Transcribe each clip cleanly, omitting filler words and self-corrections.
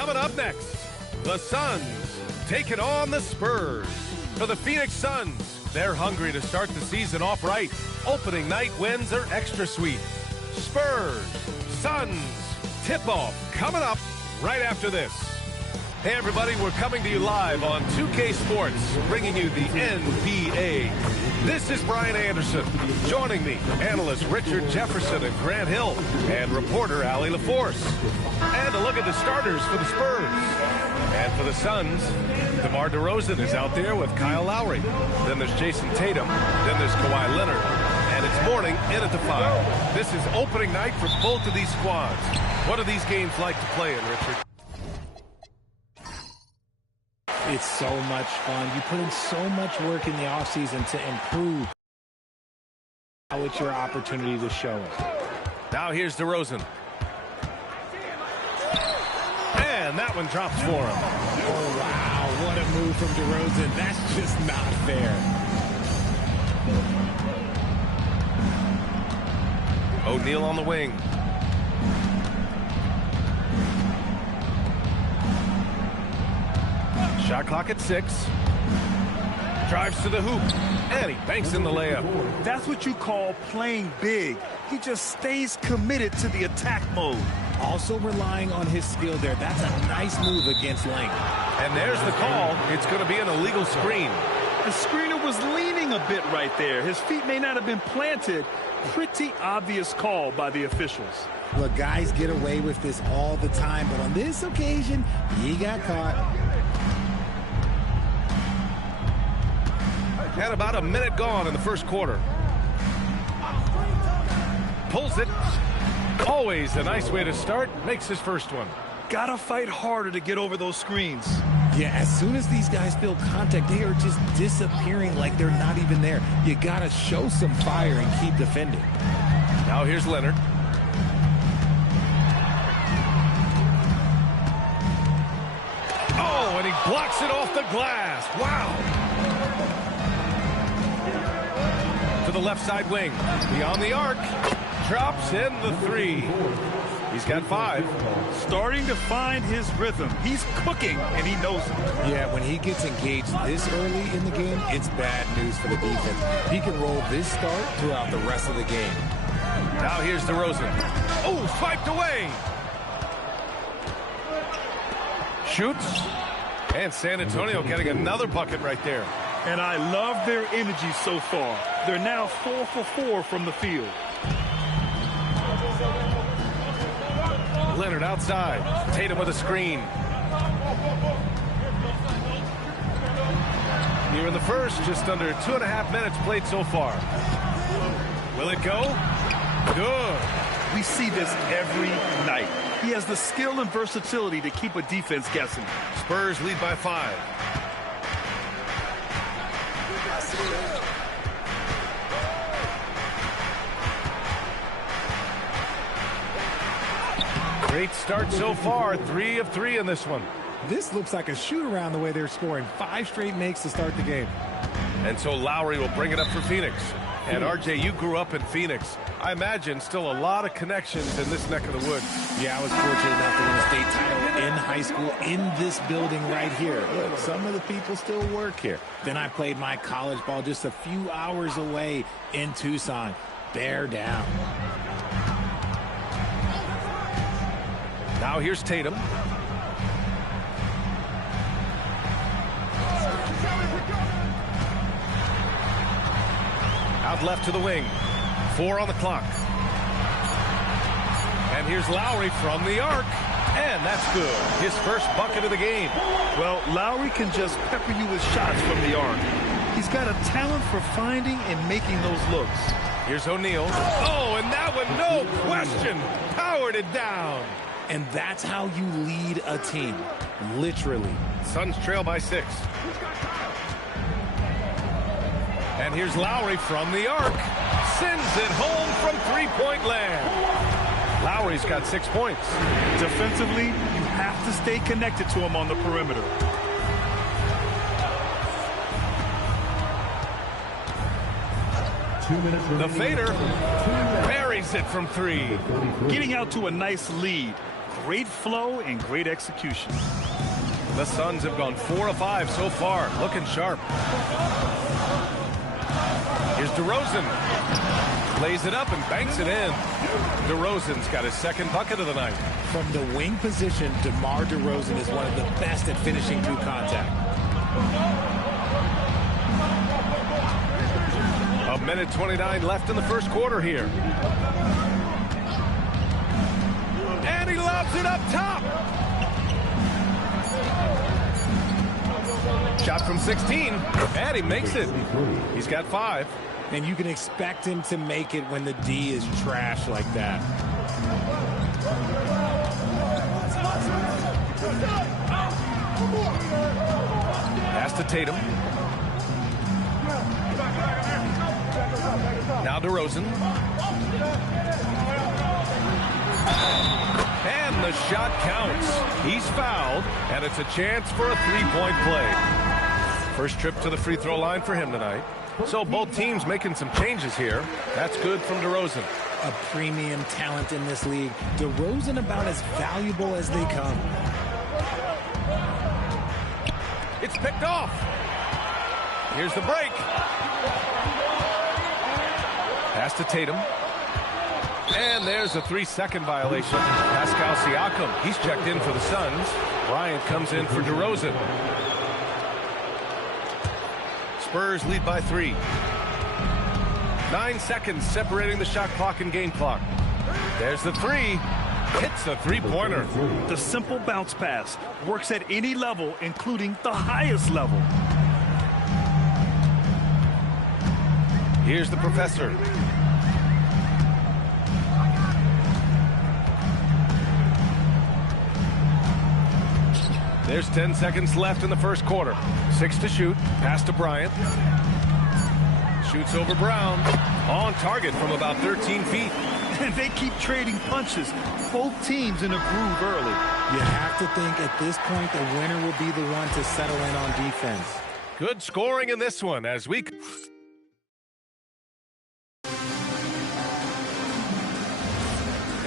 Coming up next, the Suns taking on the Spurs. For the Phoenix Suns, they're hungry to start the season off right. Opening night wins are extra sweet. Spurs, Suns, tip-off coming up right after this. Hey everybody, we're coming to you live on 2K Sports, bringing you the NBA. This is Brian Anderson. Joining me, analysts Richard Jefferson and Grant Hill, and reporter Allie LaForce. And a look at the starters for the Spurs. And for the Suns, DeMar DeRozan is out there with Kyle Lowry. Then there's Jason Tatum. Then there's Kawhi Leonard. And it's morning in at the 5. This is opening night for both of these squads. What are these games like to play in, Richard? It's so much fun. You put in so much work in the offseason to improve. Now it's your opportunity to show it. Now here's DeRozan. And that one drops for him. Oh, wow. What a move from DeRozan. That's just not fair. O'Neal on the wing. Shot clock at 6. Drives to the hoop. And he banks in the layup. That's what you call playing big. He just stays committed to the attack mode. Also relying on his skill there. That's a nice move against length. And there's the call. It's going to be an illegal screen. The screener was leaning a bit right there. His feet may not have been planted. Pretty obvious call by the officials. Look, guys get away with this all the time, but on this occasion, he got caught. Had about a minute gone in the first quarter. Pulls it. Always a nice way to start. Makes his first one. Gotta fight harder to get over those screens. Yeah, as soon as these guys feel contact, they are just disappearing like they're not even there. You gotta show some fire and keep defending. Now here's Leonard. Oh, and he blocks it off the glass. Wow. To the left side wing. Beyond the arc. Drops in the 3. He's got 5. Starting to find his rhythm. He's cooking, and he knows it. Yeah, when he gets engaged this early in the game, it's bad news for the defense. He can roll this start throughout the rest of the game. Now here's DeRozan. Oh, swiped away. Shoots. And San Antonio getting another bucket right there. And I love their energy so far. They're now 4 for 4 from the field. Leonard outside. Tatum with a screen. Here in the first, just under 2.5 minutes played so far. Will it go? Good. We see this every night. He has the skill and versatility to keep a defense guessing. Spurs lead by 5. Great start so far. 3 of 3 in this one. This looks like a shoot-around the way they're scoring. 5 straight makes to start the game. And so Lowry will bring it up for Phoenix. And RJ, you grew up in Phoenix. I imagine still a lot of connections in this neck of the woods. Yeah, I was fortunate enough to win a state title in high school in this building right here. Look, some of the people still work here. Then I played my college ball just a few hours away in Tucson. Bear down. Now here's Tatum. Out left to the wing. 4 on the clock. And here's Lowry from the arc. And that's good. His first bucket of the game. Well, Lowry can just pepper you with shots from the arc. He's got a talent for finding and making those looks. Here's O'Neal. Oh, and that one, no question, powered it down. And that's how you lead a team, literally. Suns trail by 6. And here's Lowry from the arc. Sends it home from three-point land. Lowry's got 6 points. Defensively, you have to stay connected to him on the perimeter. The fader buries it from 3. Getting out to a nice lead. Great flow and great execution. The Suns have gone 4 of 5 so far, looking sharp. Here's DeRozan. Lays it up and banks it in. DeRozan's got his second bucket of the night. From the wing position, DeMar DeRozan is one of the best at finishing through contact. A minute 29 left in the first quarter here. And he lobs it up top. Shot from 16, and he makes it. He's got 5. And you can expect him to make it when the D is trash like that. Pass to Tatum. Now DeRozan. And the shot counts. He's fouled, and it's a chance for a three-point play. First trip to the free throw line for him tonight. So both teams making some changes here. That's good from DeRozan. A premium talent in this league. DeRozan about as valuable as they come. It's picked off. Here's the break. Pass to Tatum. And there's a 3-second violation. Pascal Siakam, he's checked in for the Suns. Bryant comes in for DeRozan. Spurs lead by 3. 9 seconds separating the shot clock and game clock. There's the 3. Hits a three-pointer. The simple bounce pass works at any level, including the highest level. Here's the professor. There's 10 seconds left in the first quarter. 6 to shoot. Pass to Bryant. Shoots over Brown. On target from about 13 feet. And they keep trading punches. Both teams in a groove early. You have to think at this point the winner will be the one to settle in on defense. Good scoring in this one as we...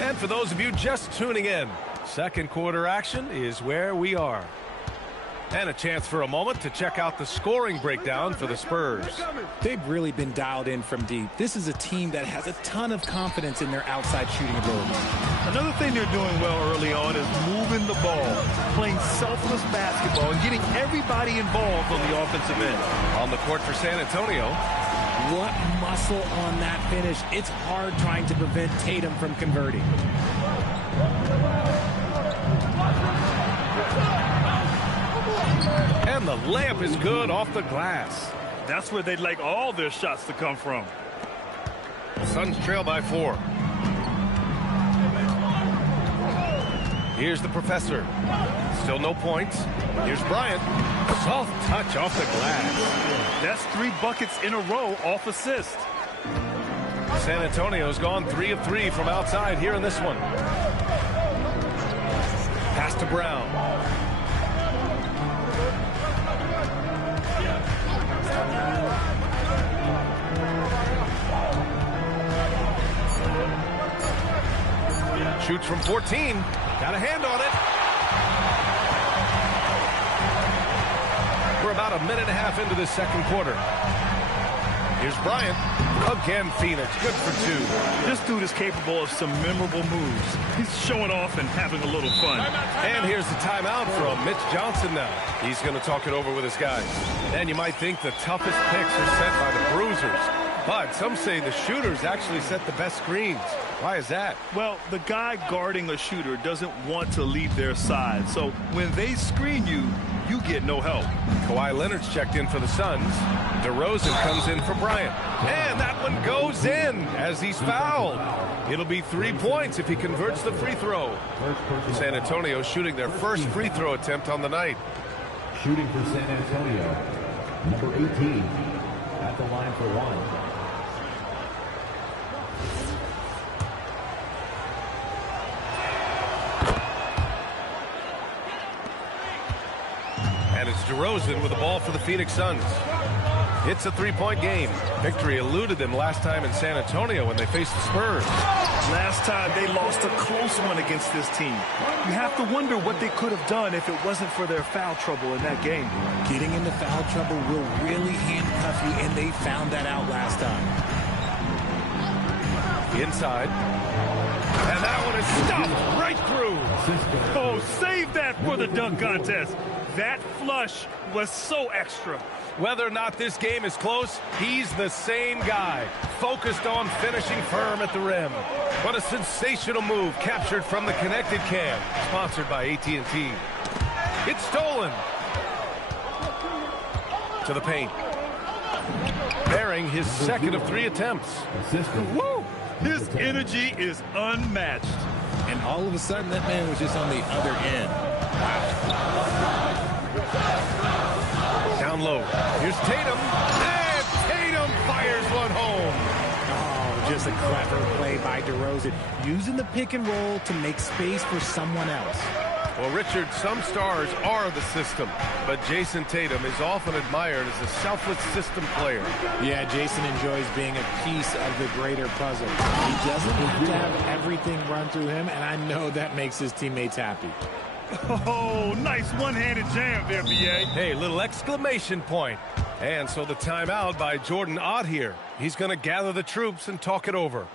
And for those of you just tuning in, second quarter action is where we are. And a chance for a moment to check out the scoring breakdown for the Spurs. They've really been dialed in from deep. This is a team that has a ton of confidence in their outside shooting ability. Another thing they're doing well early on is moving the ball, playing selfless basketball, and getting everybody involved on the offensive end. On the court for San Antonio. What muscle on that finish. It's hard trying to prevent Tatum from converting. And the layup is good off the glass. That's where they'd like all their shots to come from. Suns trail by 4. Here's the professor. Still no points. Here's Bryant. Soft touch off the glass. That's 3 buckets in a row off assist. San Antonio's gone 3 of 3 from outside here in this one. Pass to Brown. Shoots from 14. Got a hand on it. We're about a minute and a half into this second quarter. Here's Bryant. Again, Phoenix. Good for 2. This dude is capable of some memorable moves. He's showing off and having a little fun. And here's the timeout from Mitch Johnson now. He's going to talk it over with his guys. And you might think the toughest picks are set by the bruisers. But some say the shooters actually set the best screens. Why is that? Well, the guy guarding a shooter doesn't want to leave their side. So when they screen you, you get no help. Kawhi Leonard's checked in for the Suns. DeRozan comes in for Bryant. And that one goes in as he's fouled. It'll be 3 points if he converts the free throw. San Antonio shooting their first free throw attempt on the night. Shooting for San Antonio, number 18, at the line for 1. And it's DeRozan with the ball for the Phoenix Suns. It's a 3-point game. Victory eluded them last time in San Antonio when they faced the Spurs. Last time they lost a close one against this team. You have to wonder what they could have done if it wasn't for their foul trouble in that game. Getting into foul trouble will really handcuff you, and they found that out last time. Inside. And that one is stopped right through. Oh, save that for the dunk contest. That flush was so extra. Whether or not this game is close, he's the same guy, focused on finishing firm at the rim. What a sensational move captured from the connected cam, sponsored by AT&T. It's stolen. To the paint. Bearing his second of 3 attempts. Woo! His energy is unmatched. And all of a sudden, that man was just on the other end. Down low. Here's Tatum. And Tatum fires one home. Oh, just a clever play by DeRozan, using the pick and roll to make space for someone else. Well, Richard, some stars are the system, but Jason Tatum is often admired as a selfless system player. Yeah, Jason enjoys being a piece of the greater puzzle. He doesn't have to have everything run through him, and I know that makes his teammates happy. Oh, nice one-handed jam there, B.A. Hey, little exclamation point. And so the timeout by Jordan Ott here. He's going to gather the troops and talk it over.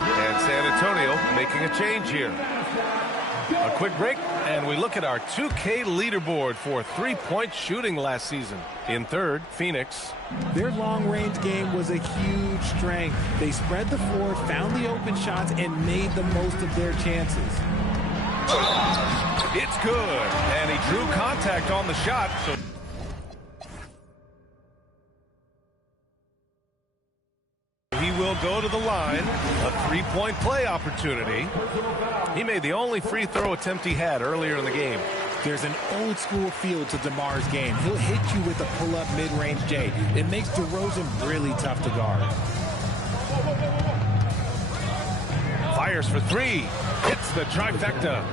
And San Antonio making a change here. A quick break, and we look at our 2K leaderboard for three-point shooting last season. In third, Phoenix. Their long-range game was a huge strength. They spread the floor, found the open shots, and made the most of their chances. It's good, and he drew contact on the shot. So he will go to the line, a three-point play opportunity. He made the only free throw attempt he had earlier in the game. There's an old-school feel to DeMar's game. He'll hit you with a pull-up mid-range J. It makes DeRozan really tough to guard. Fires for 3. Hits the trifecta.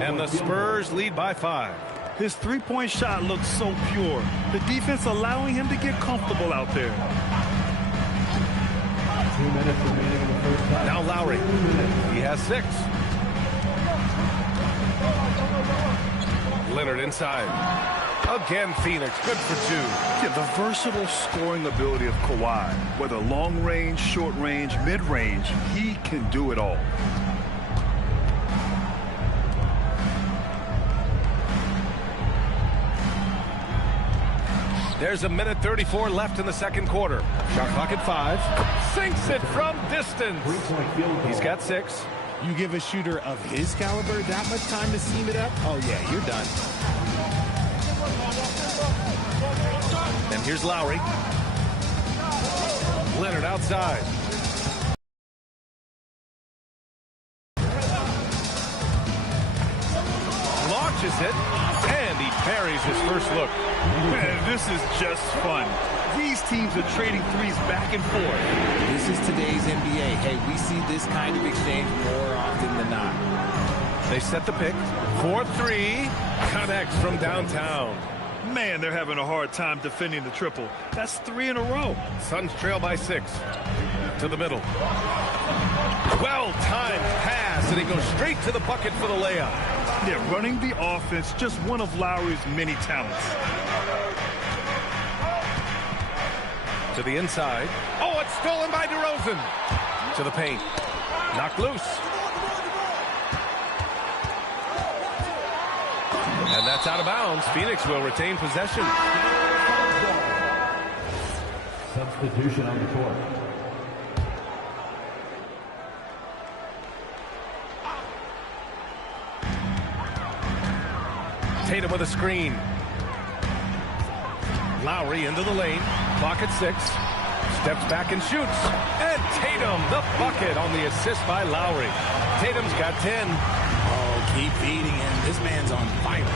And the Spurs lead by 5. His three-point shot looks so pure. The defense allowing him to get comfortable out there. 2 minutes remaining in the first half. Now Lowry. He has 6. Leonard inside. Again, Phoenix. Good for 2. Yeah, the versatile scoring ability of Kawhi. Whether long range, short range, mid range, he can do it all. There's a minute 34 left in the second quarter. Shot clock at 5. Sinks it from distance. He's got 6. You give a shooter of his caliber that much time to seam it up? Oh, yeah, you're done. And here's Lowry. Leonard outside. Launches it, and he buries his first look. Man, this is just fun. These teams are trading threes back and forth. This is today's NBA. Hey, we see this kind of exchange more often than not. They set the pick. 4-3. Connects from downtown. Man, they're having a hard time defending the triple. That's 3 in a row. Suns trail by 6. To the middle. Well-timed pass, and he goes straight to the bucket for the layup. Yeah, running the offense, just one of Lowry's many talents. To the inside. Oh, it's stolen by DeRozan. To the paint. Knocked loose. And that's out of bounds. Phoenix will retain possession. Substitution on the court. Tatum with a screen. Lowry into the lane. Clock at 6. Steps back and shoots. And Tatum, the bucket on the assist by Lowry. Tatum's got 10. Oh, keep feeding him. This man's on fire.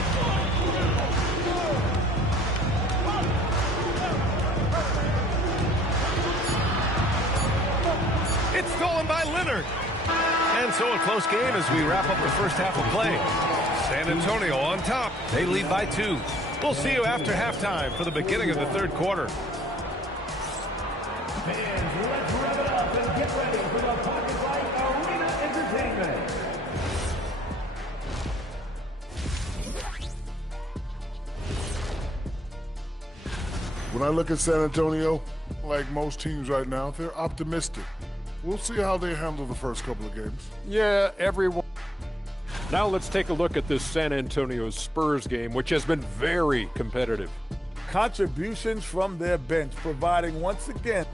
It's stolen by Leonard. And so a close game as we wrap up the first half of play. San Antonio on top. They lead by 2. We'll see you after halftime for the beginning of the third quarter. Fans, let's rev it up and get ready for the Pocket Light Arena Entertainment. When I look at San Antonio, like most teams right now, they're optimistic. We'll see how they handle the first couple of games. Yeah, everyone. Now let's take a look at this San Antonio Spurs game, which has been very competitive. Contributions from their bench, providing once again.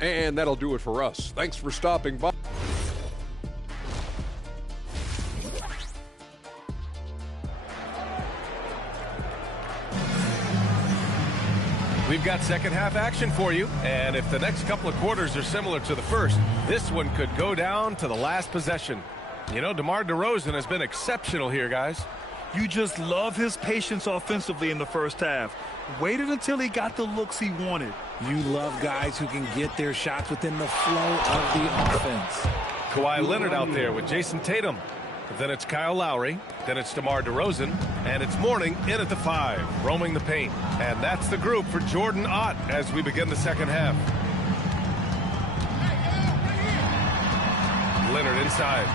And that'll do it for us. Thanks for stopping by. We've got second half action for you, and if the next couple of quarters are similar to the first, this one could go down to the last possession. You know, DeMar DeRozan has been exceptional here, guys. You just love his patience offensively in the first half. Waited until he got the looks he wanted. You love guys who can get their shots within the flow of the offense. Kawhi Leonard out there with Jason Tatum. Then it's Kyle Lowry. Then it's DeMar DeRozan. And it's Mourning in at the 5, roaming the paint. And that's the group for Jordan Ott as we begin the second half. Leonard inside.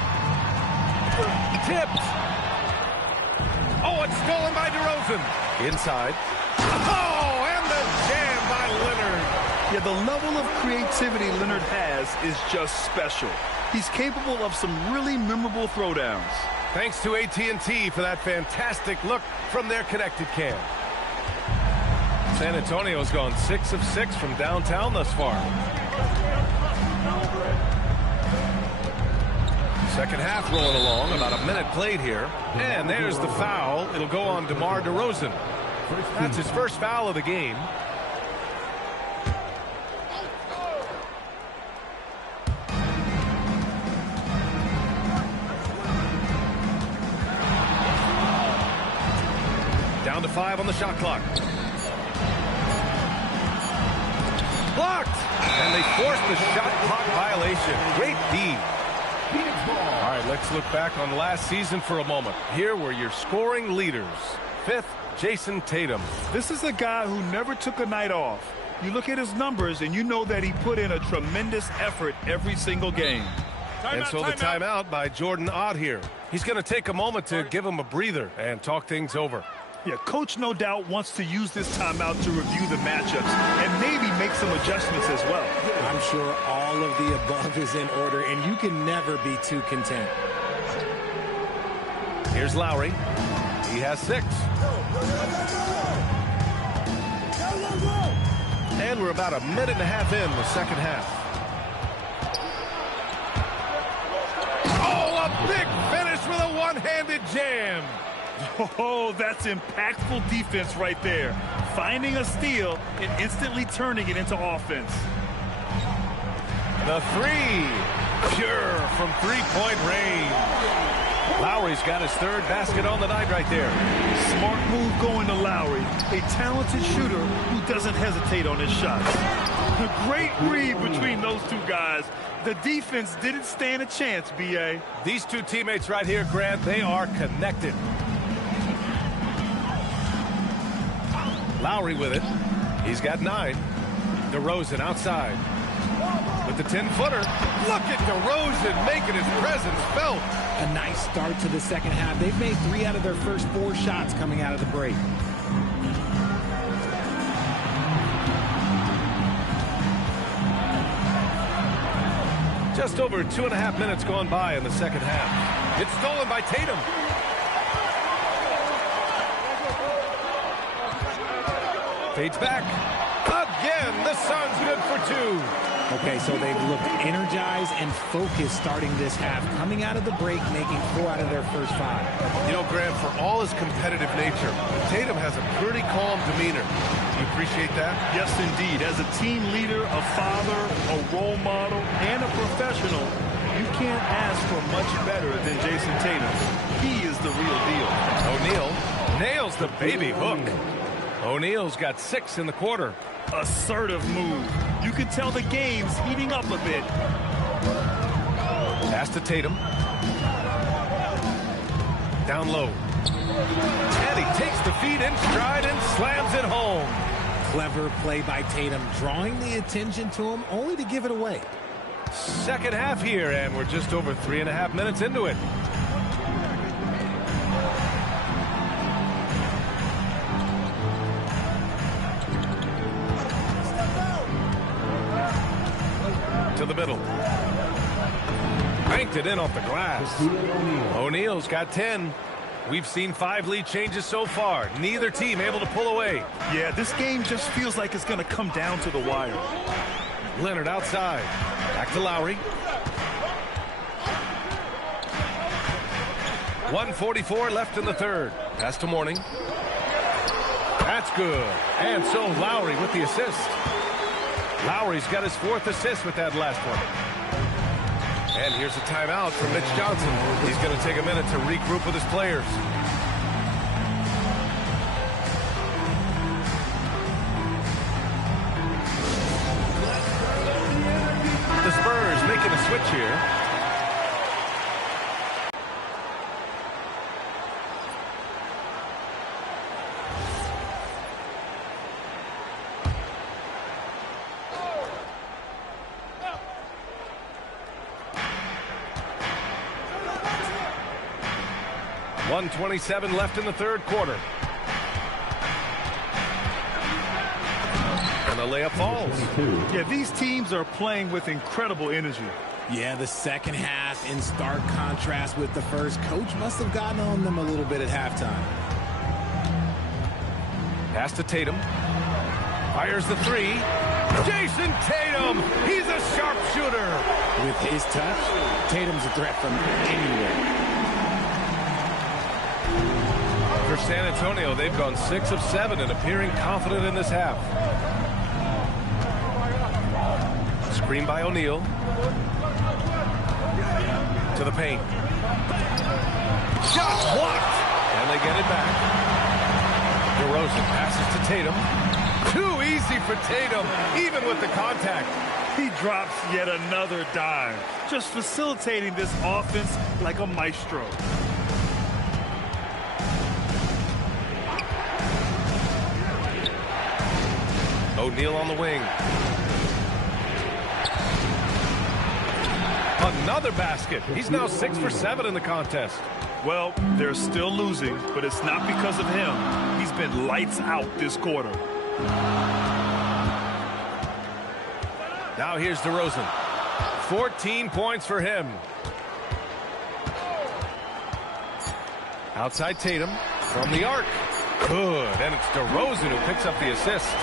Tipped. Oh, it's stolen by DeRozan. Inside. Oh, and the jam by Leonard. Yeah, the level of creativity Leonard has is just special. He's capable of some really memorable throwdowns. Thanks to AT&T for that fantastic look from their connected cam. San Antonio's gone 6 of 6 from downtown thus far. Second half rolling along, about a minute played here. And there's the foul. It'll go on DeMar DeRozan. That's his first foul of the game. Down to 5 on the shot clock. Blocked! And they forced the shot clock violation. Great D. All right, let's look back on last season for a moment. Here were your scoring leaders. 5th, Jason Tatum. This is a guy who never took a night off. You look at his numbers and you know that he put in a tremendous effort every single game. And so the timeout by Jordan Ott here. He's going to take a moment to give him a breather and talk things over. Yeah, coach no doubt wants to use this timeout to review the matchups and maybe make some adjustments as well. I'm sure all of the above is in order, and you can never be too content. Here's Lowry. He has 6. And we're about a minute and a half in the second half. Oh, a big finish with a one-handed jam. Oh, that's impactful defense right there. Finding a steal and instantly turning it into offense. The 3, pure from three-point range. Lowry's got his 3rd basket on the night right there. Smart move going to Lowry, a talented shooter who doesn't hesitate on his shots. A great read between those two guys. The defense didn't stand a chance, B.A. These two teammates right here, Grant, they are connected. Lowry with it. He's got 9. DeRozan outside. With the 10-footer. Look at DeRozan making his presence felt. A nice start to the second half. They've made 3 out of their first 4 shots coming out of the break. Just over 2.5 minutes gone by in the second half. It's stolen by Tatum. Fades back. Again, the Suns good for 2. Okay, so they've looked energized and focused starting this half, coming out of the break, making 4 out of their first 5. You know, Grant, for all his competitive nature, Tatum has a pretty calm demeanor. You appreciate that? Yes, indeed. As a team leader, a father, a role model, and a professional, you can't ask for much better than Jason Tatum. He is the real deal. O'Neal nails the baby hook. O'Neal's got 6 in the quarter. Assertive move. You can tell the game's heating up a bit. Pass to Tatum. Down low. And he takes the feet in stride and slams it home. Clever play by Tatum, drawing the attention to him, only to give it away. Second half here, and we're just over 3.5 minutes into it. To the middle. Banked it in off the glass. O'Neal's got 10. We've seen 5 lead changes so far. Neither team able to pull away. Yeah, this game just feels like it's going to come down to the wire. Leonard outside. Back to Lowry. 1:44 left in the third. Pass to Mourning. That's good. And so Lowry with the assist. Lowry's got his 4th assist with that last one. And here's a timeout from Mitch Johnson. He's going to take a minute to regroup with his players. The Spurs making a switch here. .127 left in the third quarter. And the layup falls. Yeah, these teams are playing with incredible energy. Yeah, the second half in stark contrast with the first. Coach must have gotten on them a little bit at halftime. Pass to Tatum. Fires the 3. Jason Tatum! He's a sharpshooter! With his touch, Tatum's a threat from anywhere. For San Antonio, they've gone 6 of 7 and appearing confident in this half. Screen by O'Neal. To the paint. Shot blocked! And they get it back. DeRozan passes to Tatum. Too easy for Tatum, even with the contact. He drops yet another dime, just facilitating this offense like a maestro. O'Neal on the wing. Another basket. He's now 6 for 7 in the contest. Well, they're still losing, but it's not because of him. He's been lights out this quarter. Now here's DeRozan. 14 points for him. Outside Tatum from the arc. Good. And it's DeRozan who picks up the assist.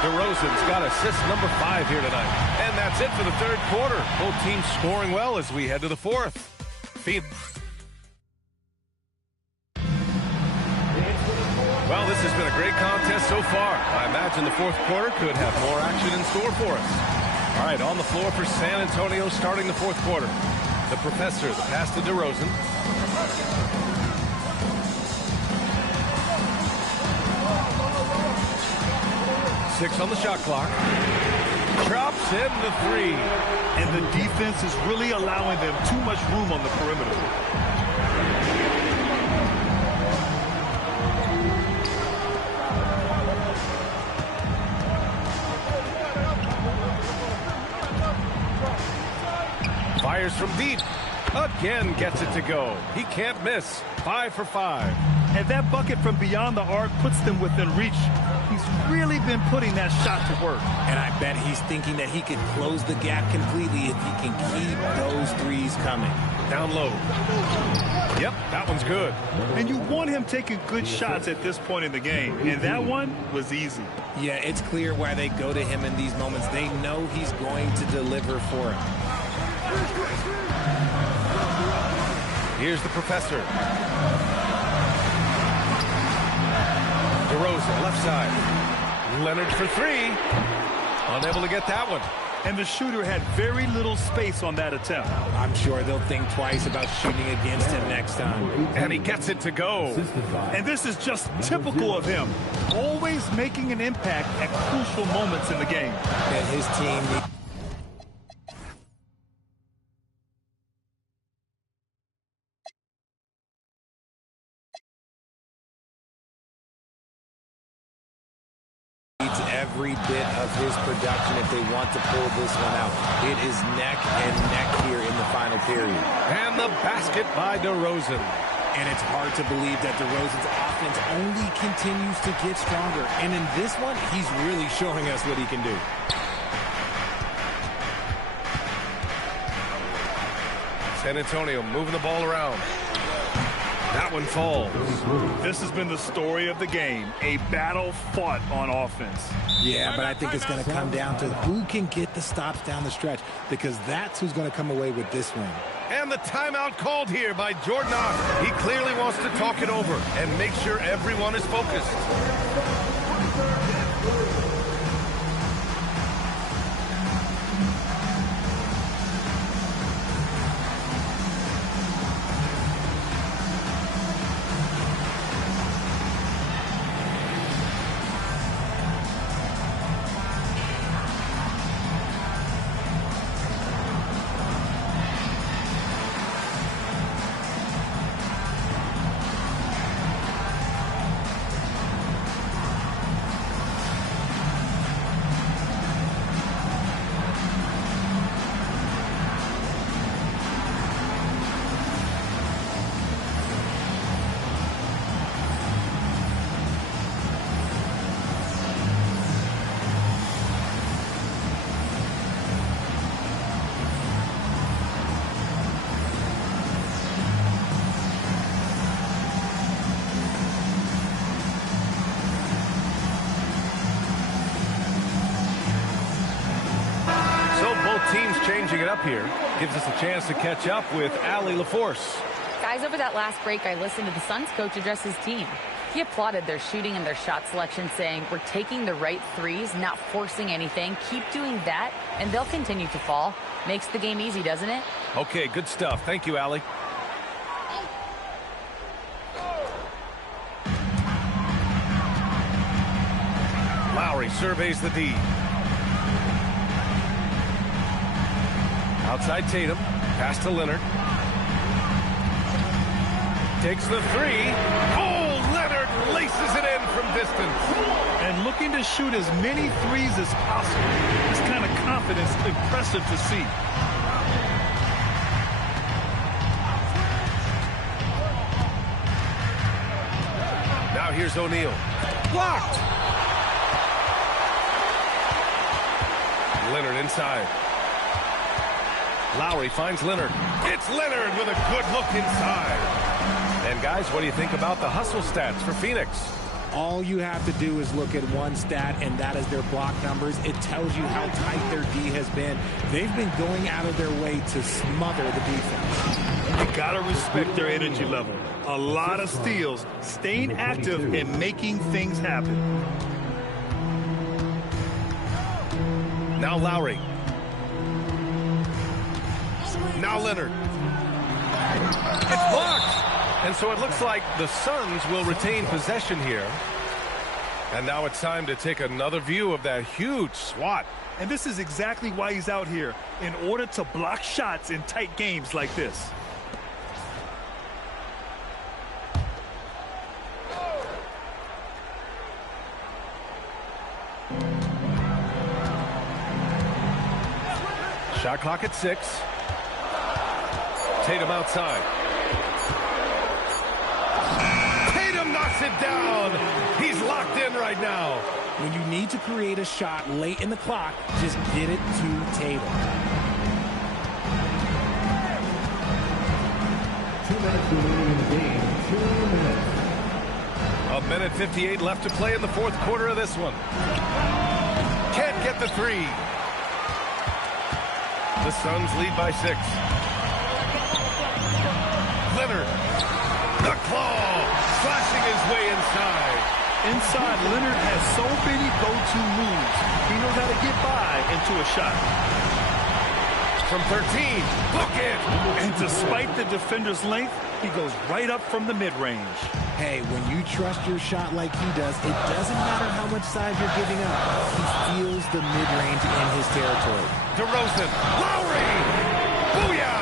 DeRozan's got assist number 5 here tonight. And that's it for the third quarter. Both teams scoring well as we head to the fourth. Well, this has been a great contest so far. I imagine the fourth quarter could have more action in store for us. All right, on the floor for San Antonio starting the fourth quarter. The Professor, the pass to DeRozan. Six on the shot clock. Drops in the 3. And the defense is really allowing them too much room on the perimeter. Fires from deep. Again gets it to go. He can't miss. 5 for 5. And that bucket from beyond the arc puts them within reach. He's really been putting that shot to work. And I bet he's thinking that he can close the gap completely if he can keep those threes coming. Down low. Yep, that one's good. And you want him taking good shots at this point in the game. And that one was easy. Yeah, it's clear why they go to him in these moments. They know he's going to deliver for him. Here's the Professor. DeRozan, left side. Leonard for 3. Unable to get that one. And the shooter had very little space on that attempt. I'm sure they'll think twice about shooting against him next time. And he gets it to go. And this is just typical of him. Always making an impact at crucial moments in the game. And his team every bit of his production if they want to pull this one out. It is neck and neck here in the final period. And the basket by DeRozan. And it's hard to believe that DeRozan's offense only continues to get stronger. And in this one, he's really showing us what he can do. San Antonio moving the ball around. That one falls. This has been the story of the game, a battle fought on offense. Yeah, but I think it's going to come down to who can get the stops down the stretch, because that's who's going to come away with this win. And the timeout called here by Jordan Ott. He clearly wants to talk it over and make sure everyone is focused. Teams changing it up here. Gives us a chance to catch up with Allie LaForce. Guys, over that last break, I listened to the Suns coach address his team. He applauded their shooting and their shot selection, saying, "We're taking the right threes, not forcing anything. Keep doing that, and they'll continue to fall." Makes the game easy, doesn't it? Okay, good stuff. Thank you, Allie. Lowry surveys the D. Outside Tatum, pass to Leonard. Takes the three. Oh, Leonard laces it in from distance. And looking to shoot as many threes as possible. This kind of confidence, impressive to see. Now here's O'Neal. Blocked. Leonard inside. Lowry finds Leonard. It's Leonard with a good look inside. And guys, what do you think about the hustle stats for Phoenix? All you have to do is look at one stat, and that is their block numbers. It tells you how tight their D has been. They've been going out of their way to smother the defense. You gotta respect their energy level. A lot of steals, staying active and making things happen. Now Lowry. Now Leonard. It's blocked. And so it looks like the Suns will retain possession here. And now it's time to take another view of that huge swat. And this is exactly why he's out here, in order to block shots in tight games like this. Shot clock at 6. Tatum outside. Tatum knocks it down. He's locked in right now. When you need to create a shot late in the clock, just get it to Tatum. 2 minutes remaining in the game. 2 minutes. A minute 58 left to play in the fourth quarter of this one. Can't get the three. The Suns lead by 6. Leonard. The claw. Slashing his way inside. Inside, Leonard has so many go-to moves. He knows how to get by into a shot. From 13. Book it. And despite the defender's length, he goes right up from the mid-range. Hey, when you trust your shot like he does, it doesn't matter how much size you're giving up. He feels the mid-range in his territory. DeRozan. Lowry. Booyah.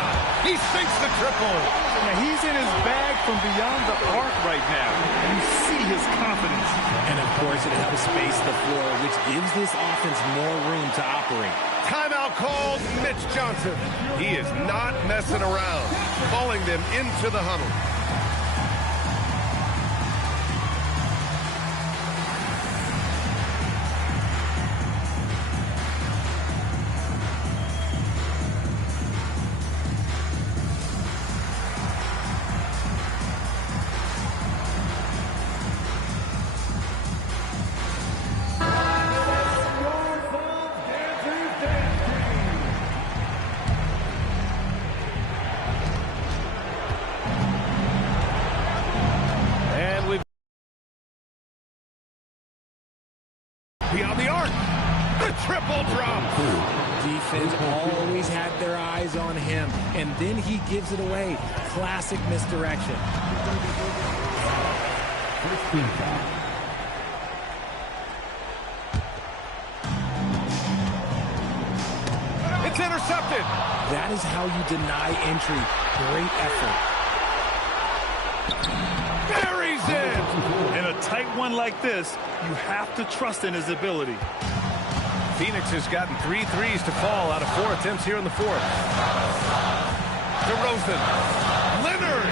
He sinks the triple. Now, he's in his bag from beyond the arc right now. You see his confidence. And, of course, it helps space the floor, which gives this offense more room to operate. Timeout called. Mitch Johnson. He is not messing around, calling them into the huddle. Beyond the arc, the triple drop. Defense always had their eyes on him, and then he gives it away. Classic misdirection. First team foul. It's intercepted. That is how you deny entry. Great effort. Buries it. In a tight one like this, you have to trust in his ability. Phoenix has gotten 3 threes to fall out of 4 attempts here in the fourth. DeRozan. Leonard.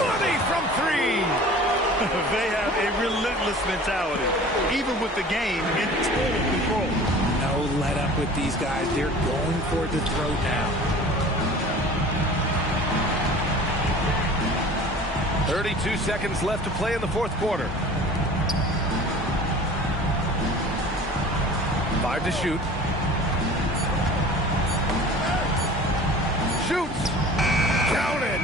Money from 3. They have a relentless mentality, even with the game in total control. No let up with these guys. They're going for the throat now. 32 seconds left to play in the fourth quarter. 5 to shoot. Shoots. Count it.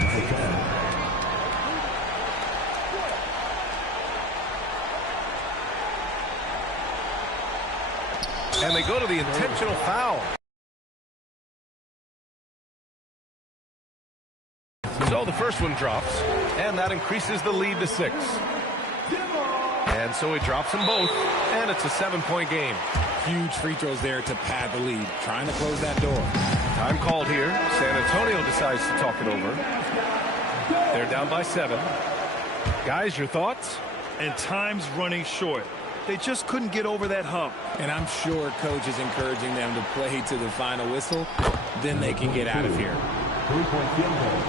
And they go to the intentional foul. So the first one drops, and that increases the lead to 6. And so he drops them both, and it's a 7-point game. Huge free throws there to pad the lead. Trying to close that door. Time called here. San Antonio decides to talk it over. They're down by 7. Guys, your thoughts? And time's running short. They just couldn't get over that hump. And I'm sure coach is encouraging them to play to the final whistle. Then they can get out of here. 3-point field goal.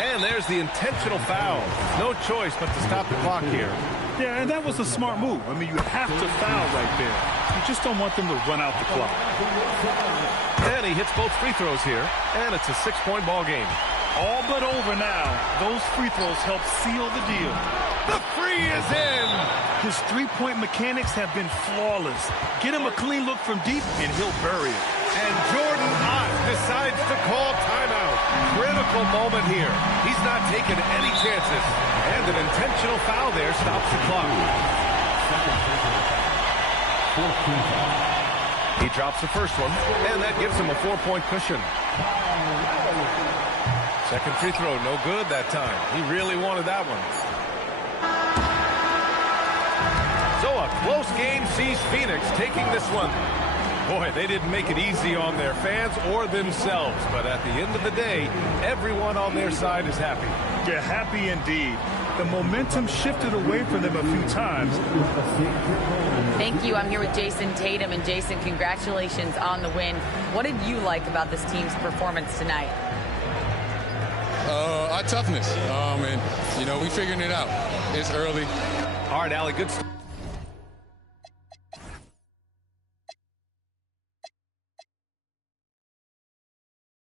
And there's the intentional foul. No choice but to stop the clock here. Yeah, and that was a smart move. I mean, you have to foul right there. You just don't want them to run out the clock. And he hits both free throws here, and it's a 6-point ball game. All but over now. Those free throws help seal the deal. The free is in. His three-point mechanics have been flawless. Get him a clean look from deep, and he'll bury it. And Jordan Ott decides to call timeout. Critical moment here. He's not taking any chances. And an intentional foul there stops the clock. He drops the first one, and that gives him a 4-point cushion. Second free throw, no good that time. He really wanted that one. So a close game sees Phoenix taking this one. Boy, they didn't make it easy on their fans or themselves, but at the end of the day, everyone on their side is happy. Yeah, happy indeed. The momentum shifted away from them a few times. Thank you. I'm here with Jason Tatum. And Jason, congratulations on the win. What did you like about this team's performance tonight? Our toughness. And, we figuring it out. It's early. All right, Allie, good stuff.